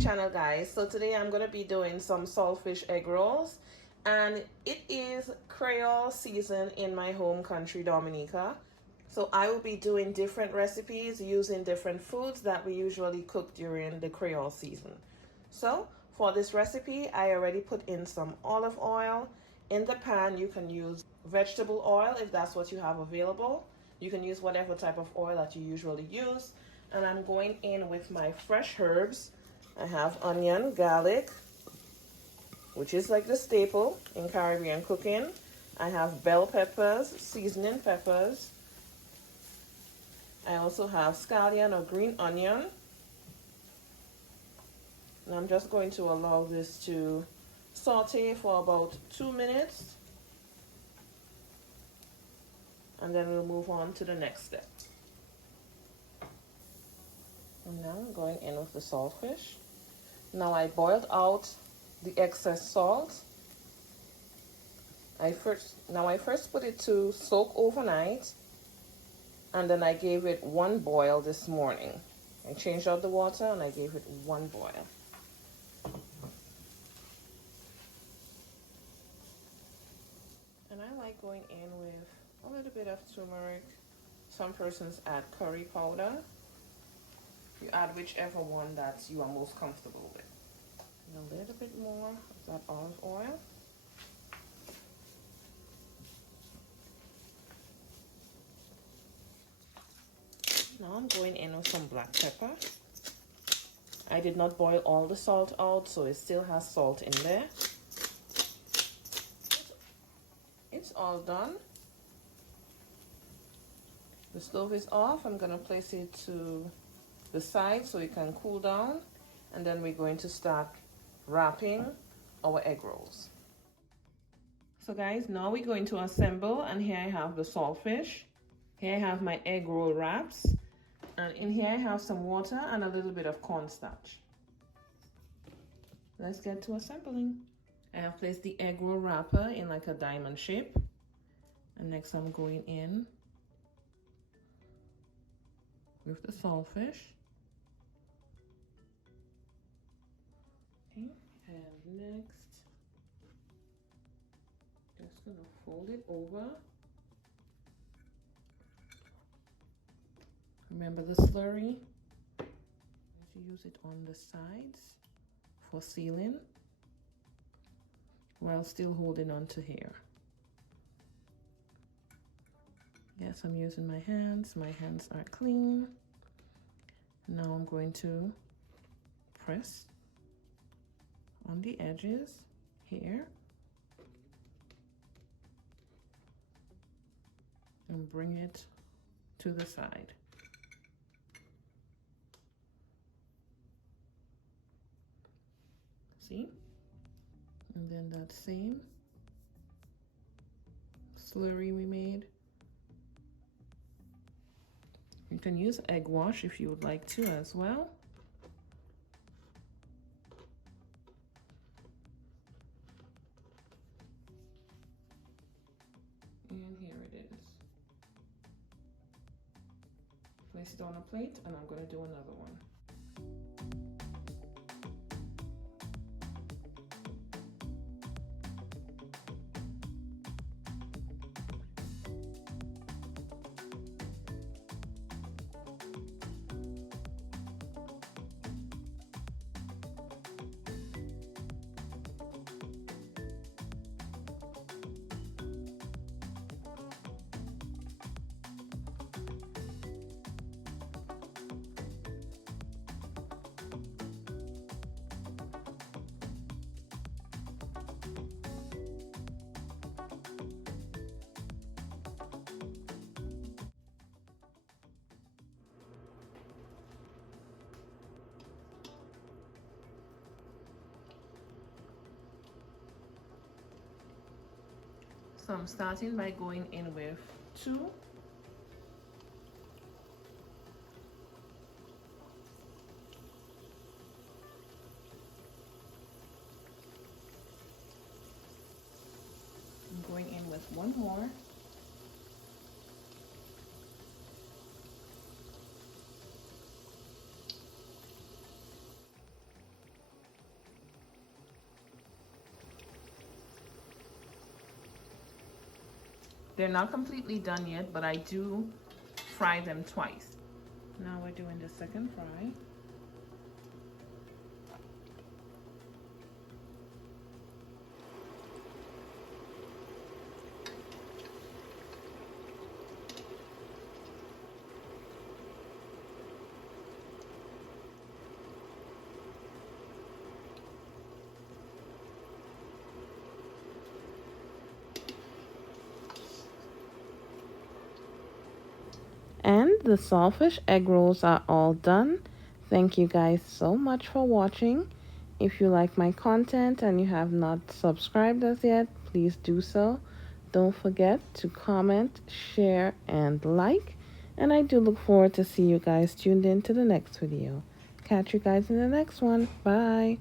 channel, guys. So today I'm going to be doing some saltfish egg rolls, and it is Creole season in my home country, Dominica. So I will be doing different recipes using different foods that we usually cook during the Creole season. So for this recipe, I already put in some olive oil. In the pan, you can use vegetable oil if that's what you have available. You can use whatever type of oil that you usually use. And I'm going in with my fresh herbs. I have onion, garlic, which is like the staple in Caribbean cooking. I have bell peppers, seasoning peppers. I also have scallion or green onion. And I'm just going to allow this to saute for about 2 minutes. And then we'll move on to the next step. And now I'm going in with the saltfish. Now I boiled out the excess salt. I first put it to soak overnight, and then I gave it one boil this morning. I changed out the water and I gave it one boil. And I like going in with a little bit of turmeric. Some persons add curry powder. You add whichever one that you are most comfortable with. And a little bit more of that olive oil. Now I'm going in with some black pepper. I did not boil all the salt out, so it still has salt in there. It's all done. The stove is off. I'm going to place it to the side so it can cool down, and then we're going to start wrapping our egg rolls. So guys, now we're going to assemble, and here I have the saltfish. Here I have my egg roll wraps, and in here I have some water and a little bit of cornstarch. Let's get to assembling. I have placed the egg roll wrapper in like a diamond shape, and next I'm going in with the saltfish. Okay, and next, just gonna fold it over. Remember the slurry, you use it on the sides for sealing while still holding on to here. Yes, I'm using my hands. My hands are clean. Now I'm going to press on the edges here and bring it to the side. See? And then that same slurry we made. You can use egg wash if you would like to as well. And here it is. Place it on a plate, and I'm going to do another one. So I'm starting by going in with 2. I'm going in with 1 more. They're not completely done yet, but I do fry them twice. Now we're doing the second fry. And the saltfish egg rolls are all done. Thank you guys so much for watching. If you like my content and you have not subscribed as yet, please do so. Don't forget to comment, share, and like. And I do look forward to see you guys tuned in to the next video. Catch you guys in the next one. Bye.